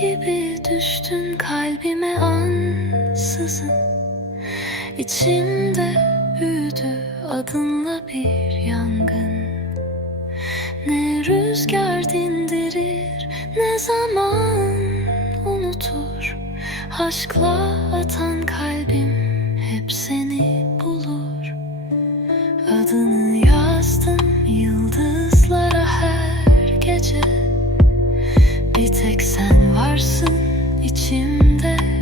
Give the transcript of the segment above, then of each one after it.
gibi düştün kalbime ansızın. İçimde büyüdü adınla bir yangın. Ne rüzgar dindirir ne zaman unutur. Aşkla atan kalbim hep seni bulur Bir tek sen varsın içimde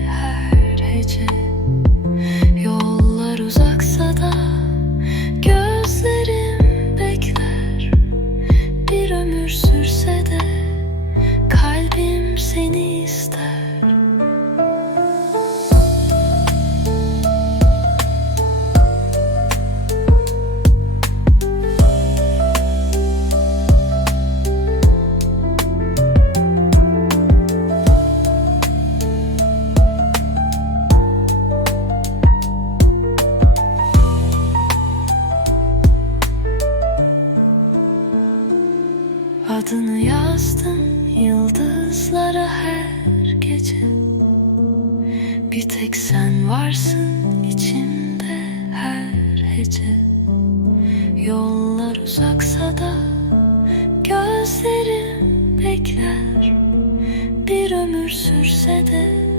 Adını yazdım yıldızlara her gece. Bir tek sen varsın içimde her hece. Yollar uzaksa da gözlerim bekler. Bir ömür sürse de